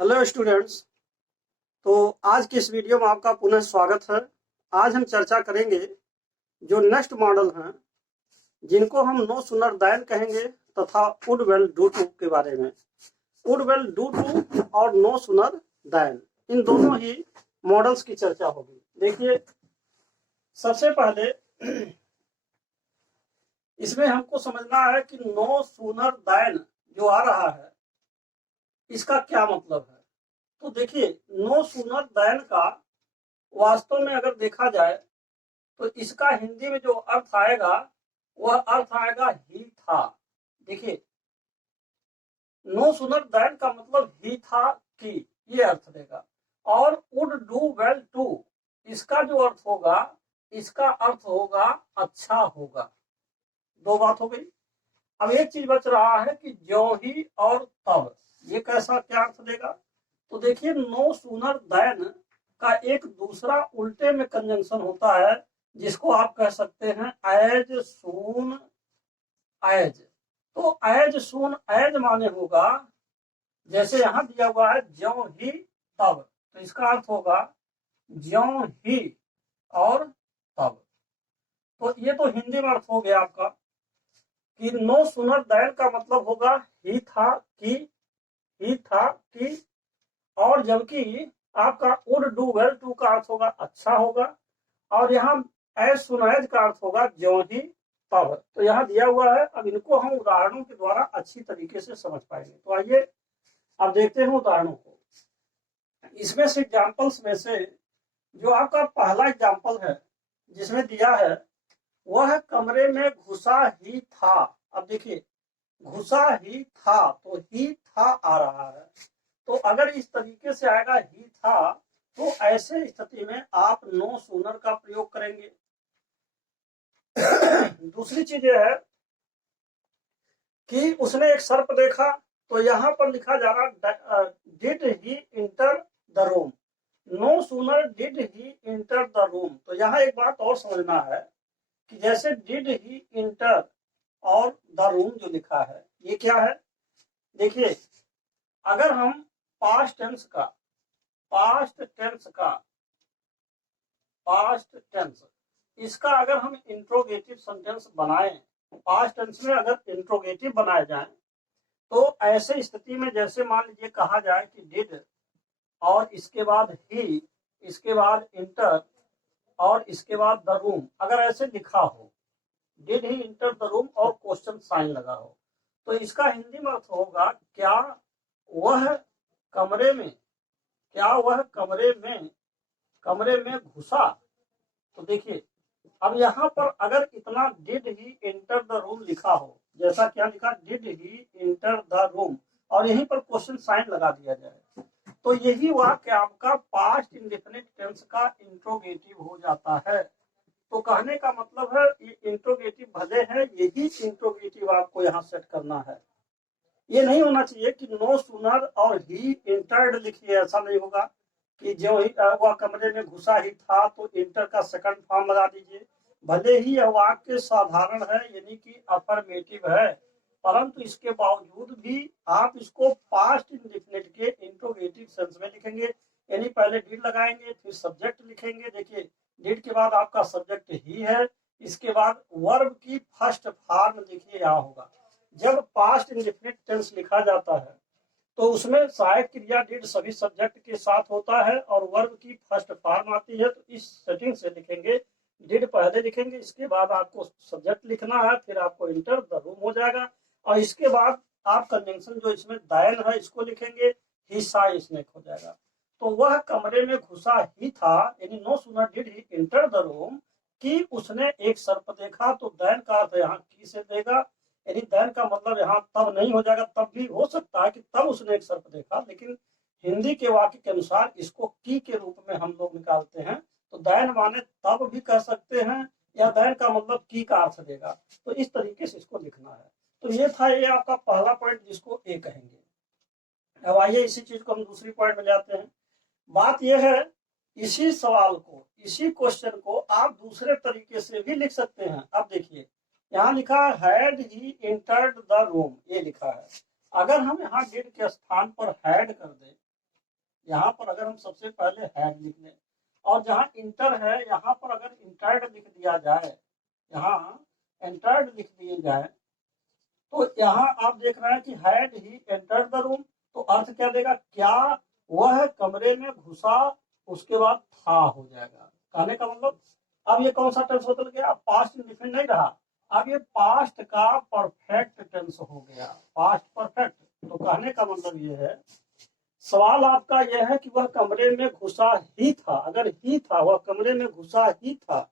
Hello students. तो आज की इस वीडियो में आपका पुनः स्वागत है। आज हम चर्चा करेंगे जो नेक्स्ट मॉडल हैं जिनको हम नो सुनर दैन कहेंगे तथा वुड वेल डू टू के बारे में। वुड वेल डू टू और नो सुनर दैन, इन दोनों ही मॉडल्स की चर्चा होगी। देखिए, सबसे पहले इसमें हमको समझना है कि नो सुनर दैन जो आ रहा है इसका क्या मतलब है। तो देखिए, नो सुनर दैन का वास्तव में अगर देखा जाए तो इसका हिंदी में जो अर्थ आएगा वह अर्थ आएगा ही था। देखिए, नो सुनर दैन का मतलब ही था कि, ये अर्थ देगा। और वुड डू वेल टू, इसका जो अर्थ होगा, इसका अर्थ होगा अच्छा होगा। दो बात हो गई। अब एक चीज बच रहा है कि ज्यों ही और तब, ये कैसा क्या अर्थ देगा। तो देखिए, नो सुनर दैन का एक दूसरा उल्टे में कंजंक्शन होता है जिसको आप कह सकते हैं एज सून एज। तो एज सून एज माने होगा, जैसे यहां दिया हुआ है ज्यों ही तब, तो इसका अर्थ होगा ज्यों ही और तब। तो ये तो हिंदी में अर्थ हो गया आपका कि नो सुनर दैन का मतलब होगा ही था कि, ही था कि, और जबकि आपका वुड डू वेल टू का अर्थ होगा अच्छा होगा, और यहाँ एज सुन एज का अर्थ होगा ज्यों ही तब। तो यहाँ दिया हुआ है। अब इनको हम उदाहरणों के द्वारा अच्छी तरीके से समझ पाएंगे। तो आइए अब देखते हैं उदाहरणों को। इसमें से एग्जाम्पल्स में से जो आपका पहला एग्जाम्पल है जिसमें दिया है वह कमरे में घुसा ही था। अब देखिए, घुसा ही था तो ही था आ रहा है। तो अगर इस तरीके से आएगा ही था तो ऐसे स्थिति में आप नो सूनर का प्रयोग करेंगे। दूसरी चीज यह है कि उसने एक सर्प देखा, तो यहां पर लिखा जा रहा did he enter the room. No sooner did he enter the room. तो यहाँ एक बात और समझना है कि जैसे डिड ही इंटर और द रूम जो लिखा है ये क्या है। देखिए, अगर हम पास्ट टेंस इसका अगर हम इंट्रोगेटिव सेंटेंस बनाएं, पास्ट टेंस में अगर इंट्रोगेटिव बनाए जाएं, तो ऐसे स्थिति में जैसे मान लीजिए कहा जाए कि डिड और इसके बाद ही, इसके बाद इंटर और इसके बाद द रूम, अगर ऐसे लिखा हो did he enter the room और क्वेश्चन साइन लगा हो, तो इसका हिंदी में अर्थ होगा क्या वह कमरे में, क्या वह कमरे में घुसा। तो देखिए, अब यहाँ पर अगर इतना did he enter the room लिखा हो, जैसा क्या लिखा did he enter the room, और यहीं पर क्वेश्चन साइन लगा दिया जाए, तो यही वाक्य आपका पास्ट इंडेफिनिट टेंस का इंट्रोगेटिव हो जाता है। तो कहने का मतलब है ये इंट्रोगेटिव भले है, यही इंट्रोगेटिव आपको यहाँ सेट करना है। ये नहीं होना चाहिए कि नो सुनर और ही इंटर्ड लिखिए, ऐसा नहीं होगा कि जो ही वह कमरे में घुसा ही था तो इंटर का सेकंड फॉर्म लगा दीजिए। भले ही यह वाक्य साधारण है, यानी कि अफर्मेटिव है, परंतु इसके बावजूद भी आप इसको पास्ट इंडेफिनिट के इंट्रोगेटिव सेंस में लिखेंगे। यानी पहले डिड लगाएंगे, फिर सब्जेक्ट लिखेंगे। देखिए, डिड के बाद आपका सब्जेक्ट ही है, इसके बाद वर्ब की फर्स्ट फॉर्म देखिए यहाँ होगा। जब पास्ट इंडेफिनिट टेंस लिखा जाता है तो उसमें सहायक क्रिया डिड सभी सब्जेक्ट के साथ होता है और वर्ब की फर्स्ट फॉर्म आती है। तो इस सेटिंग से लिखेंगे, डिड पहले लिखेंगे, इसके बाद आपको सब्जेक्ट लिखना है, फिर आपको इंटर द रूम हो जाएगा, और इसके बाद आप कंजंक्शन जो इसमें दायन है इसको लिखेंगे, ही सा स्नेक हो जाएगा। तो वह कमरे में घुसा ही था, यानी no sooner did he enter the room, कि उसने एक सर्प देखा। तो दैन का अर्थ यहाँ की से देगा, यानी दैन का मतलब यहाँ तब नहीं हो जाएगा। तब भी हो सकता है कि तब उसने एक सर्प देखा, लेकिन हिंदी के वाक्य के अनुसार इसको की के रूप में हम लोग निकालते हैं। तो दैन माने तब भी कह सकते हैं, या दैन का मतलब की का अर्थ देगा। तो इस तरीके से इसको लिखना है। तो ये था, ये आपका पहला पॉइंट जिसको ए कहेंगे। अब आइए इसी चीज को हम दूसरी पॉइंट में ले आते हैं। बात यह है, इसी सवाल को, इसी क्वेश्चन को आप दूसरे तरीके से भी लिख सकते हैं। अब देखिए, यहाँ लिखा had he entered the room, ये लिखा है। अगर हम यहाँ डिड के स्थान पर हैड कर दें यहाँ पर अगर हम सबसे पहले हैड लिख लें, और जहाँ इंटर है यहाँ पर अगर इंटर्ड लिख दिया जाए, यहाँ एंटर्ड लिख दिए जाए, तो यहाँ आप देख रहे हैं कि had he entered the room, तो अर्थ क्या देगा, क्या वह कमरे में घुसा, उसके बाद था हो जाएगा। कहने का मतलब अब ये कौन सा टेंस बदल गया, पास्ट इंडिफिनिट नहीं रहा, अब ये पास्ट का परफेक्ट टेंस हो गया, पास्ट परफेक्ट। तो कहने का मतलब ये है, सवाल आपका यह है कि वह कमरे में घुसा ही था, अगर ही था, वह कमरे में घुसा ही था,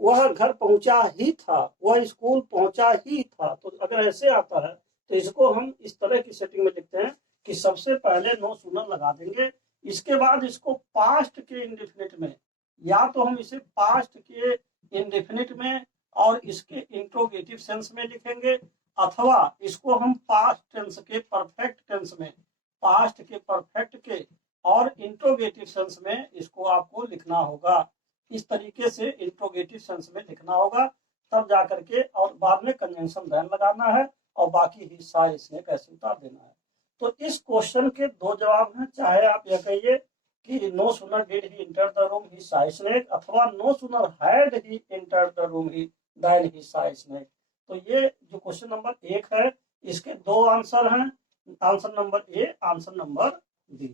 वह घर पहुंचा ही था, वह स्कूल पहुंचा ही था। तो अगर ऐसे आता है तो इसको हम इस तरह की सेटिंग में लिखते हैं कि सबसे पहले नो सूनर लगा देंगे, इसके बाद इसको पास्ट के इंडेफिनिट में, या तो हम इसे पास्ट के इंडेफिनिट में और इसके इंट्रोगेटिव सेंस में लिखेंगे, अथवा इसको हम पास्ट टेंस के परफेक्ट टेंस में, पास्ट के परफेक्ट के और इंट्रोगेटिव सेंस में इसको आपको लिखना होगा। इस तरीके से इंट्रोगेटिव सेंस में लिखना होगा, तब जाकर के, और बाद में कंजंक्शन देन लगाना है और बाकी हिस्सा इसने कैसे उतार देना है। तो इस क्वेश्चन के दो जवाब हैं, चाहे आप यह कहिए कि no sooner did he enter the room he saw snake, अथवा no sooner had he enter the room he then he saw snake. तो ये जो क्वेश्चन नंबर 1 है, इसके दो आंसर हैं, answer number A, answer number B.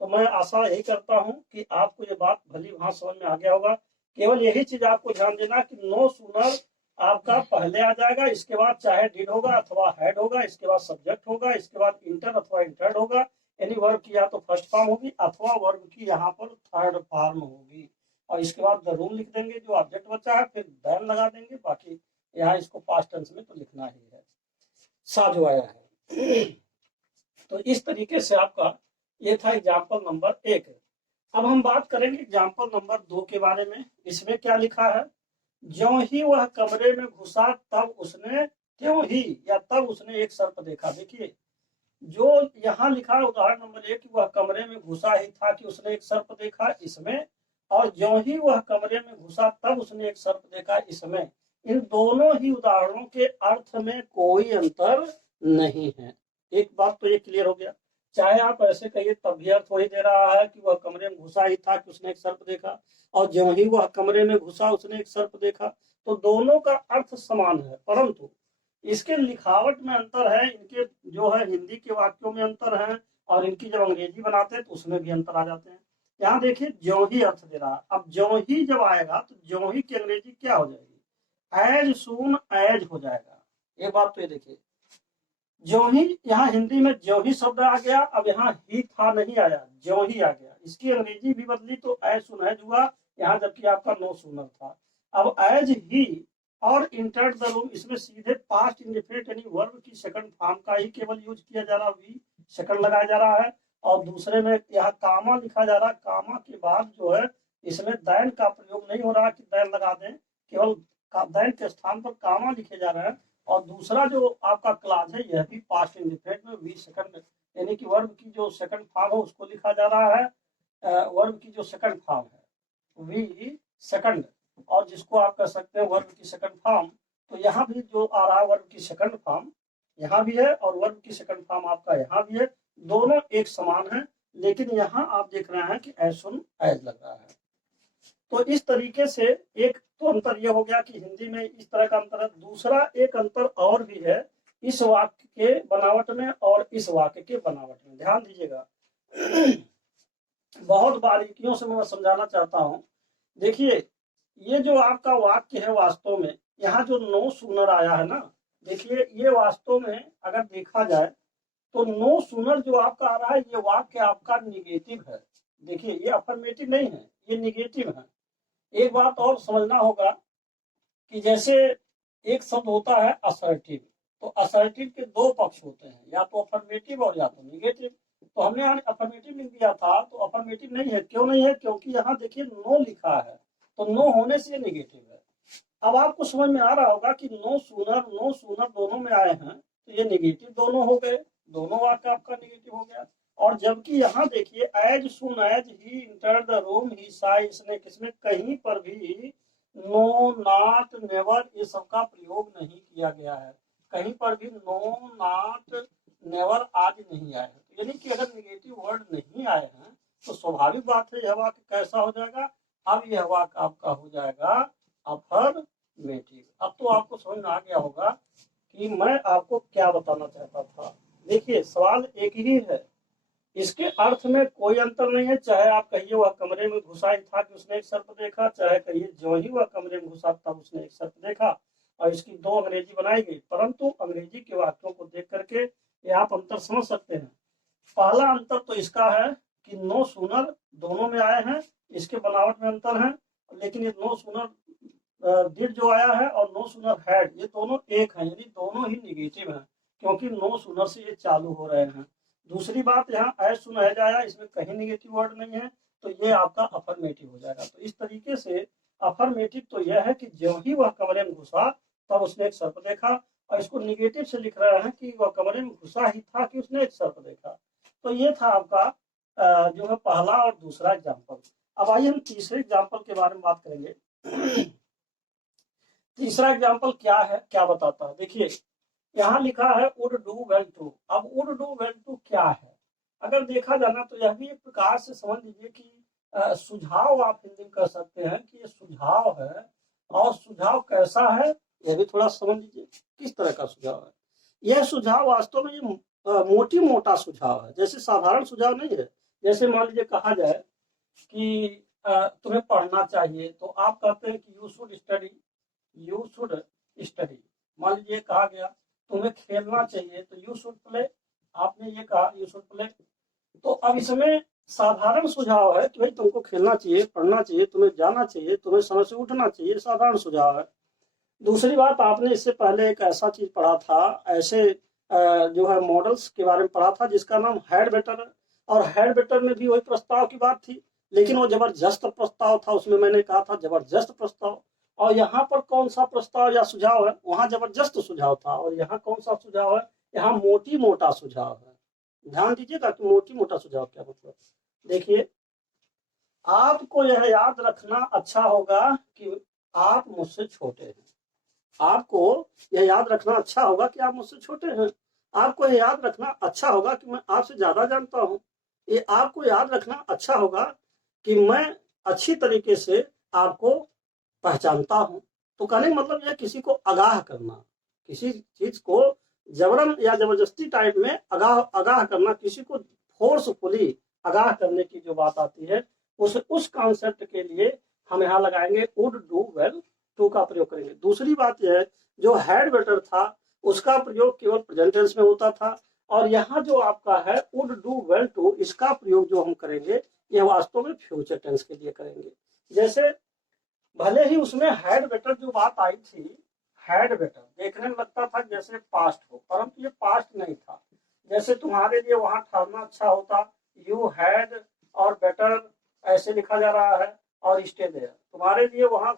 तो मैं आशा यही करता हूं कि आपको ये बात भली भांति समझ में आ गया होगा। केवल यही चीज आपको ध्यान देना कि नो सूनर आपका पहले आ जाएगा, इसके बाद चाहे डिड होगा अथवा हैड होगा, इसके बाद सब्जेक्ट होगा, इसके बाद इंटर अथवा इंटर्ड होगा, यानी वर्ब की या तो फर्स्ट फॉर्म होगी अथवा वर्ब की यहाँ पर थर्ड फॉर्म होगी, और इसके बाद द रूम लिख देंगे जो ऑब्जेक्ट बचा है, फिर देन लगा देंगे, बाकी यहाँ इसको पास्ट टेंस में तो लिखना ही है, सा जो आया है। तो इस तरीके से आपका ये था एग्जाम्पल नंबर 1। अब हम बात करेंगे एग्जाम्पल नंबर 2 के बारे में। इसमें क्या लिखा है, ज्यों ही वह कमरे में घुसा तब उसने, त्यों ही या तब उसने एक सर्प देखा। देखिए जो यहाँ लिखा है उदाहरण नंबर 1, वह कमरे में घुसा ही था कि उसने एक सर्प देखा, इसमें, और ज्यों ही वह कमरे में घुसा तब उसने एक सर्प देखा, इसमें, इन दोनों ही उदाहरणों के अर्थ में कोई अंतर नहीं है। एक बात तो ये क्लियर हो गया, चाहे आप ऐसे कहिए तब भी अर्थ वही दे रहा है कि वह कमरे में घुसा ही था कि उसने एक सर्प देखा, और ज्यों ही वह कमरे में घुसा उसने एक सर्प देखा, तो दोनों का अर्थ समान है, परंतु इसके लिखावट में अंतर है, इनके जो है हिंदी के वाक्यों में अंतर है, और इनकी जब अंग्रेजी बनाते हैं तो उसमें भी अंतर आ जाते हैं। यहाँ देखिए ज्यों ही अर्थ दे रहा है, अब ज्यों ही जब आएगा तो ज्यों ही की अंग्रेजी क्या हो जाएगी, एज सून एज हो जाएगा। एक बात तो ये देखिए, ज्यों ही, यहाँ हिंदी में ज्यों ही शब्द आ गया, अब यहाँ ही था नहीं आया, ज्यों ही आ गया, इसकी अंग्रेजी भी बदली तो एज सुन एज हुआ यहाँ, जबकि आपका नो सूनर था। अब एज ही और इंटर्ड द रूम, इसमें सीधे पास्ट इंडेफिनिट यानी वर्ब की सेकंड फॉर्म का ही केवल यूज किया जा रहा, वी सेकंड लगाया जा रहा है, और दूसरे में यहाँ कामा लिखा जा रहा है, कामा के बाद जो है इसमें दैन का प्रयोग नहीं हो रहा कि दैन लगा दें, केवल दैन के स्थान पर कामा लिखे जा रहे हैं, और दूसरा जो आपका क्लास है यह भी पास्ट इंडेफिनिट में वी सेकंड यानी कि वर्ब की जो सेकंड फॉर्म है उसको लिखा जा रहा है, वर्ब की जो सेकंड फॉर्म है वी सेकंड, और जिसको आप कह सकते हैं वर्ब की सेकंड फॉर्म। तो यहाँ भी जो आ रहा है वर्ब की सेकंड फॉर्म यहाँ भी है, और वर्ब की सेकंड फॉर्म आपका यहाँ भी है, दोनों एक समान है, लेकिन यहाँ आप देख रहे हैं कि एज सुन एज लग रहा है। तो इस तरीके से एक तो अंतर यह हो गया कि हिंदी में इस तरह का अंतर है। दूसरा एक अंतर और भी है इस वाक्य के बनावट में और इस वाक्य के बनावट में, ध्यान दीजिएगा। बहुत बारीकियों से मैं समझाना चाहता हूं। देखिए ये जो आपका वाक्य है वास्तव में यहाँ जो नो सूनर आया है ना, देखिए ये वास्तव में अगर देखा जाए तो नो सूनर जो आपका आ रहा है ये वाक्य आपका निगेटिव है। देखिए ये अफर्मेटिव नहीं है, ये निगेटिव है। एक बात और समझना होगा कि जैसे एक शब्द होता है असर्टिव, तो असर्टिव के दो पक्ष होते हैं, या तो अफर्मेटिव और या तो निगेटिव। तो हमने यहाँ अफर्मेटिव लिख दिया था, तो अफर्मेटिव नहीं है, क्यों नहीं है, क्योंकि यहाँ देखिए नो लिखा है, तो नो होने से ये निगेटिव है। अब आपको समझ में आ रहा होगा कि नो सूनर दोनों में आए हैं, तो ये निगेटिव दोनों हो गए, दोनों वाक्य आपका निगेटिव हो गया। और जबकि यहाँ देखिए as soon as he enter the room he saw, इसने किसमें कहीं पर भी नो नॉट नेवर ये सब का प्रयोग नहीं किया गया है, कहीं पर भी नो नॉट नेवर आदि नहीं आए हैं। यानी कि अगर निगेटिव वर्ड नहीं आए हैं तो स्वाभाविक बात है यह वाक्य कैसा हो जाएगा, अब यह वाक्य आपका हो जाएगा अफर्मेटिव। अब तो आपको समझ में आ गया होगा कि मैं आपको क्या बताना चाहता था। देखिए सवाल एक ही है, इसके अर्थ में कोई अंतर नहीं है, चाहे आप कहिए वह कमरे में घुसा ही था कि उसने एक सर्प देखा, चाहे कहिए जो ही वह कमरे में घुसा तब उसने एक सर्प देखा, और इसकी दो अंग्रेजी बनाई गई। परंतु अंग्रेजी के वाक्यों को देख करके ये आप अंतर समझ सकते हैं। पहला अंतर तो इसका है कि नो सूनर दोनों में आए हैं, इसके बनावट में अंतर है, लेकिन ये नो सूनर डिड जो आया है और नो सूनर हैड ये दोनों एक हैं, यानी दोनों ही निगेटिव हैं, क्योंकि नो सूनर से ये चालू हो रहे हैं। दूसरी बात यहाँ एज सुन हैज आया, इसमें कहीं निगेटिव वर्ड नहीं है, तो ये आपका अफर्मेटिव हो जाएगा। तो इस तरीके से अफर्मेटिव तो यह है कि जो ही वह कमरे में घुसा तब उसने एक सर्प देखा, और इसको निगेटिव से लिख रहे हैं कि वह कमरे में घुसा ही था कि उसने एक सर्प देखा। तो ये था आपका जो है पहला और दूसरा एग्जाम्पल। अब आइए हम तीसरे एग्जाम्पल के बारे में बात करेंगे। तीसरा एग्जाम्पल क्या है, क्या बताता है, देखिए यहाँ लिखा है वुड डू वेल टू। अब वुड डू वेल टू क्या है, अगर देखा जाना तो यह भी एक प्रकार से समझ लीजिए कि सुझाव आप हिंदी में कह सकते हैं कि ये सुझाव है, और सुझाव कैसा है यह भी थोड़ा समझ लीजिए किस तरह का सुझाव है। यह सुझाव वास्तव में ये मोटी मोटा सुझाव है, जैसे साधारण सुझाव नहीं है। जैसे मान लीजिए कहा जाए कि तुम्हें पढ़ना चाहिए, तो आप कहते हैं कि you should study, you should study. मान लीजिए कहा गया तुम्हें खेलना चाहिए, तो यू शुड प्ले, आपने ये कहा यू शुड प्ले। तो अब इसमें साधारण सुझाव है कि भाई तुमको खेलना चाहिए, पढ़ना चाहिए, तुम्हें जाना चाहिए, तुम्हें समय से उठना चाहिए, साधारण सुझाव है। दूसरी बात, आपने इससे पहले एक ऐसा चीज पढ़ा था, ऐसे जो है मॉडल्स के बारे में पढ़ा था जिसका नाम हैड बेटर है, और हैड बेटर में भी वही प्रस्ताव की बात थी, लेकिन वो जबरदस्त प्रस्ताव था, उसमें मैंने कहा था जबरदस्त प्रस्ताव। और यहाँ पर कौन सा प्रस्ताव या सुझाव है, वहां जबरदस्त सुझाव था, और यहाँ कौन सा सुझाव है, यहाँ मोटी मोटा सुझाव है। ध्यान दीजिएगा कि मोटी मोटा सुझाव क्या मतलब। देखिए आपको यह याद रखना अच्छा होगा कि आप मुझसे छोटे हैं, आपको यह याद रखना अच्छा होगा कि आप मुझसे छोटे हैं, आपको यह याद रखना अच्छा होगा कि मैं आपसे ज्यादा जानता हूँ, ये आपको याद रखना अच्छा होगा कि मैं अच्छी तरीके से आपको पहचानता हूँ। तो कहने का मतलब यह किसी को आगाह करना, किसी चीज को जबरन या जबरदस्ती टाइप में आगाह करना, किसी को फोर्सफुली आगाह करने की जो बात आती है, उस कॉन्सेप्ट के लिए हम यहाँ लगाएंगे वुड डू वेल टू का प्रयोग करेंगे। दूसरी बात यह है, जो हैड बेटर था उसका प्रयोग केवल प्रेजेंट टेंस में होता था, और यहाँ जो आपका है वुड डू वेल टू, इसका प्रयोग जो हम करेंगे यह वास्तव में फ्यूचर टेंस के लिए करेंगे। जैसे भले ही उसमें हैड बेटर जो बात आई थी, हैड बेटर देखने में लगता था जैसे पास्ट हो, परंतु ये पास्ट नहीं था। जैसे तुम्हारे लिए वहां ठहरना अच्छा होता, यू हैड और बेटर ऐसे लिखा जा रहा है, और स्टे देयर, तुम्हारे लिए वहां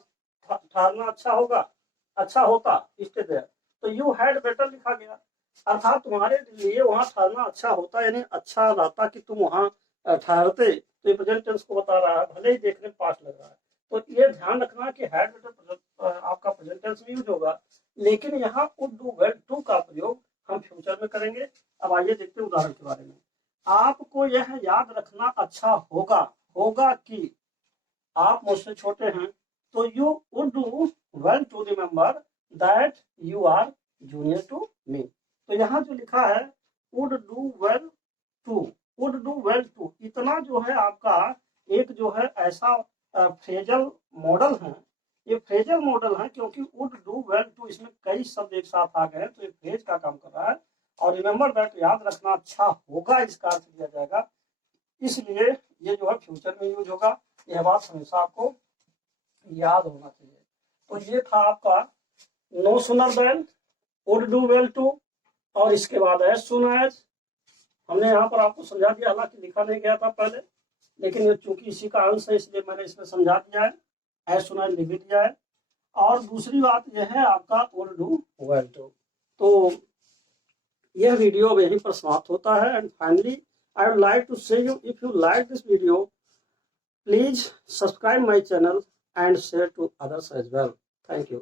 ठहरना अच्छा होगा, अच्छा होता, स्टे देयर, तो यू हैड बेटर लिखा गया, अर्थात तुम्हारे लिए वहां ठहरना अच्छा होता, यानी अच्छा रहता कि तुम वहां ठहरते। तो ये प्रेजेंट टेंस को बता रहा है, भले ही देखने में पास्ट लग रहा है। तो ये ध्यान रखना कि हैड बेटर आपका प्रेजेंट टेंस में यूज होगा, लेकिन यहाँ वुड डू वेल टू का प्रयोग हम फ्यूचर में करेंगे। अब आइए देखते हैं उदाहरण के बारे में। आपको यह याद रखना अच्छा होगा, होगा कि आप मुझसे छोटे हैं, तो you would do well to remember that you are junior to me. तो यहाँ जो लिखा है would do well to, would do well to, इतना जो है आपका एक जो है ऐसा फ्रेजल मॉडल है, ये फ्रेजल मॉडल है, क्योंकि वुड डू वेल टू इसमें कई शब्द एक साथ आ गए, तो ये फ्रेज का काम कर रहा है। और रिमेम्बर दैट याद रखना अच्छा होगा, इसका अर्थ दिया जाएगा, इसलिए ये जो है फ्यूचर में यूज होगा। यह बात हमेशा आपको याद होना चाहिए। तो ये था आपका no sooner than, would do well to, और इसके बाद है सून एज। हमने यहाँ पर आपको समझा दिया, हालांकि लिखा नहीं गया था पहले, लेकिन ये चूंकि इसी का अंश है इसलिए मैंने इसमें समझा दिया है, एज सुन एज लिख दिया है। और दूसरी बात यह है आपका वुड डू वेल टू। तो यह वीडियो यहीं पर समाप्त होता है। And finally I would like to say you, if you like this video please subscribe my channel and share to others as well. Thank you.